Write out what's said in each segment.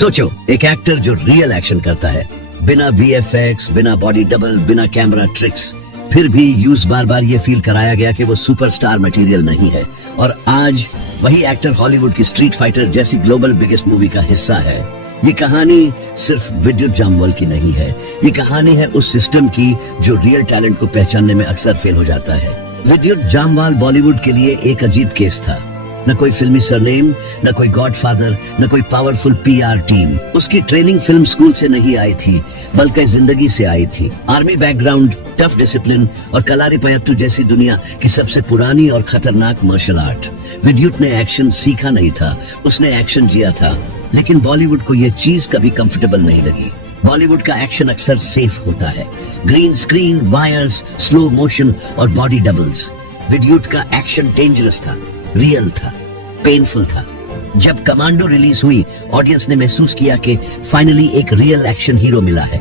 सोचो, एक एक्टर जो रियल एक्शन करता है, बिना वीएफएक्स, बिना बॉडी डबल, बिना कैमरा ट्रिक्स, फिर भी यूज बार बार ये फील कराया गया कि वो सुपरस्टार मटेरियल नहीं है। और आज वही एक्टर हॉलीवुड की स्ट्रीट फाइटर जैसी ग्लोबल बिगेस्ट मूवी का हिस्सा है। ये कहानी सिर्फ विद्युत जामवाल की नहीं है, ये कहानी है उस सिस्टम की जो रियल टैलेंट को पहचानने में अक्सर फेल हो जाता है। विद्युत जामवाल बॉलीवुड के लिए एक अजीब केस था। न कोई फिल्मी सरनेम, न कोई गॉडफादर, न कोई पावरफुल पीआर टीम। उसकी ट्रेनिंग फिल्म स्कूल से नहीं आई थी, बल्कि जिंदगी से आई थी। आर्मी बैकग्राउंड, टफ डिसिप्लिन और कलारीपयट्टू जैसी दुनिया की सबसे पुरानी और खतरनाक मार्शल आर्ट। विद्युत ने एक्शन सीखा नहीं था, उसने एक्शन जिया था। लेकिन बॉलीवुड को यह चीज कभी कंफर्टेबल नहीं लगी। बॉलीवुड का एक्शन अक्सर सेफ होता है, green screen, wires, slow motion और बॉडी डबल्स। विद्युत का एक्शन डेंजरस था, रियल था, पेनफुल था। जब कमांडो रिलीज हुई, ऑडियंस ने महसूस किया कि फाइनली एक रियल एक्शन हीरो मिला है।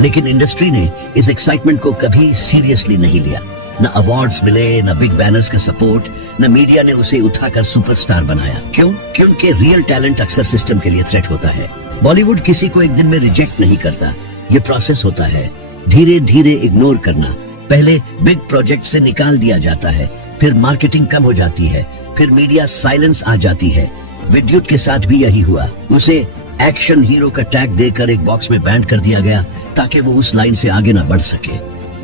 लेकिन इंडस्ट्री ने इस एक्साइटमेंट को कभी सीरियसली नहीं लिया। न अवार्ड्स मिले, न बिग बैनर्स का सपोर्ट, न मीडिया ने उसे उठाकर सुपरस्टार बनाया। क्यों? क्योंकि रियल टैलेंट अक्सर सिस्टम के लिए थ्रेट होता है। बॉलीवुड किसी को एक दिन में रिजेक्ट नहीं करता, ये प्रोसेस होता है। धीरे धीरे इग्नोर करना। पहले बिग प्रोजेक्ट से निकाल दिया जाता है, फिर मार्केटिंग कम हो जाती है, फिर मीडिया साइलेंस आ जाती है। विद्युत के साथ भी यही हुआ। उसे एक्शन हीरो का टैग देकर एक बॉक्स में बैंड कर दिया गया ताकि वो उस लाइन से आगे न बढ़ सके।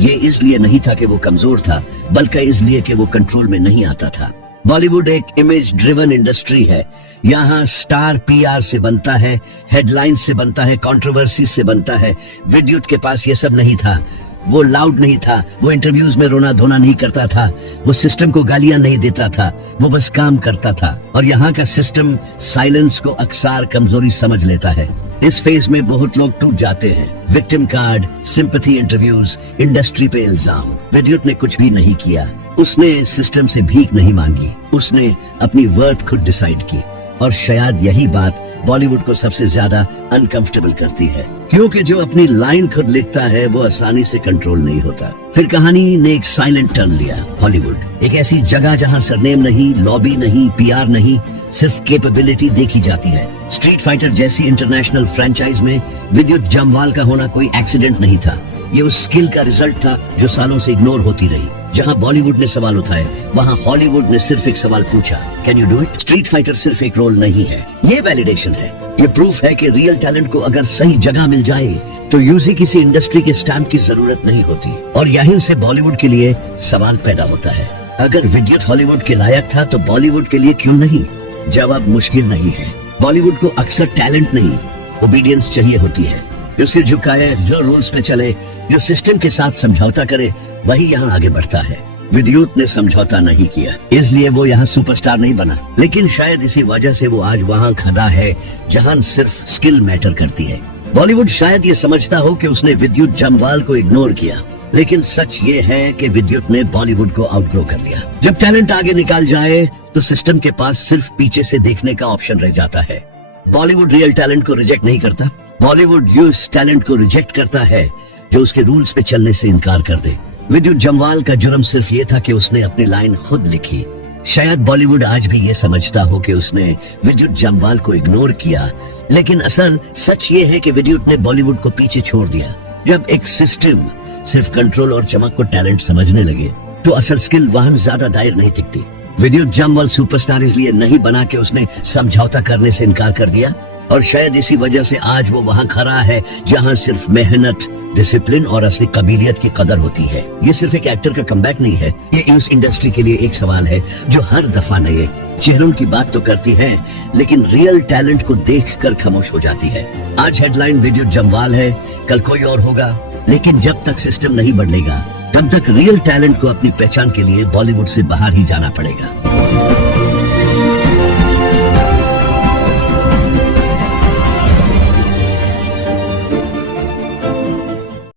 ये इसलिए नहीं था कि वो कमजोर था, बल्कि इसलिए कि वो कंट्रोल में नहीं आता था। बॉलीवुड एक इमेज ड्रिवन इंडस्ट्री है। यहाँ स्टार पीआर से बनता है, हेडलाइन से बनता है, कंट्रोवर्सी से बनता है। विद्युत के पास ये सब नहीं था। वो लाउड नहीं था, वो इंटरव्यूज में रोना धोना नहीं करता था, वो सिस्टम को गालियां नहीं देता था, वो बस काम करता था। और यहाँ का सिस्टम साइलेंस को अक्सर कमजोरी समझ लेता है। इस फेज में बहुत लोग टूट जाते हैं। Victim card, sympathy interviews, industry पे इल्जाम। विद्युत ने कुछ भी नहीं किया। उसने सिस्टम से भीख नहीं मांगी, उसने अपनी वर्थ खुद डिसाइड की। और शायद यही बात बॉलीवुड को सबसे ज्यादा अनकंफर्टेबल करती है, क्योंकि जो अपनी लाइन खुद लिखता है वो आसानी से कंट्रोल नहीं होता। फिर कहानी ने एक साइलेंट टर्न लिया। हॉलीवुड एक ऐसी जगह जहां सरनेम नहीं, लॉबी नहीं, पीआर नहीं, सिर्फ कैपेबिलिटी देखी जाती है। स्ट्रीट फाइटर जैसी इंटरनेशनल फ्रेंचाइज में विद्युत जामवाल का होना कोई एक्सीडेंट नहीं था। ये उस स्किल का रिजल्ट था जो सालों से इग्नोर होती रही। जहां बॉलीवुड ने सवाल उठाए, वहां हॉलीवुड ने सिर्फ एक सवाल पूछा, can you do it? Street fighter सिर्फ एक रोल नहीं है, ये वैलिडेशन है। ये प्रूफ है कि रियल टैलेंट को अगर सही जगह मिल जाए तो यूजी किसी इंडस्ट्री के स्टैम्प की जरूरत नहीं होती। और यहीं से बॉलीवुड के लिए सवाल पैदा होता है, अगर विद्युत हॉलीवुड के लायक था तो बॉलीवुड के लिए क्यों नहीं? जवाब मुश्किल नहीं है। बॉलीवुड को अक्सर टैलेंट नहीं, ओबीडियंस चाहिए होती है। जो सिर झुकाए, जो रूल्स पे चले, जो सिस्टम के साथ समझौता करे, वही यहाँ आगे बढ़ता है। विद्युत ने समझौता नहीं किया, इसलिए वो यहाँ सुपरस्टार नहीं बना। लेकिन शायद इसी वजह से वो आज वहाँ खड़ा है जहाँ सिर्फ स्किल मैटर करती है। बॉलीवुड शायद ये समझता हो कि उसने विद्युत जामवाल को इग्नोर किया, लेकिन सच ये है कि विद्युत ने बॉलीवुड को आउटग्रो कर लिया। जब टैलेंट आगे निकाल जाए तो सिस्टम के पास सिर्फ पीछे से देखने का ऑप्शन रह जाता है। बॉलीवुड रियल टैलेंट को रिजेक्ट नहीं करता, बॉलीवुड यूज टैलेंट को रिजेक्ट करता है जो उसके रूल्स पे चलने से इनकार कर दे। विद्युत जामवाल का जुर्म सिर्फ ये था कि उसने अपनी लाइन खुद लिखी। शायद बॉलीवुड आज भी ये समझता हो कि उसने विद्युत जामवाल को इग्नोर किया, लेकिन असल सच ये है कि विद्युत ने बॉलीवुड को पीछे छोड़ दिया। जब एक सिस्टम सिर्फ कंट्रोल और चमक को टैलेंट समझने लगे तो असल स्किल वहां ज्यादा दायर नहीं टिकती। विद्युत जामवाल सुपरस्टार इसलिए नहीं बना कि उसने समझौता करने से इनकार कर दिया, और शायद इसी वजह से आज वो वहाँ खड़ा है जहाँ सिर्फ मेहनत, डिसिप्लिन और असली काबिलियत की कदर होती है। ये सिर्फ एक एक्टर का कमबैक नहीं है, ये इस इंडस्ट्री के लिए एक सवाल है जो हर दफा नए चेहरों की बात तो करती है, लेकिन रियल टैलेंट को देखकर खामोश हो जाती है। आज हेडलाइन विद्युत जामवाल है, कल कोई और होगा, लेकिन जब तक सिस्टम नहीं बदलेगा तब तक रियल टैलेंट को अपनी पहचान के लिए बॉलीवुड से बाहर ही जाना पड़ेगा।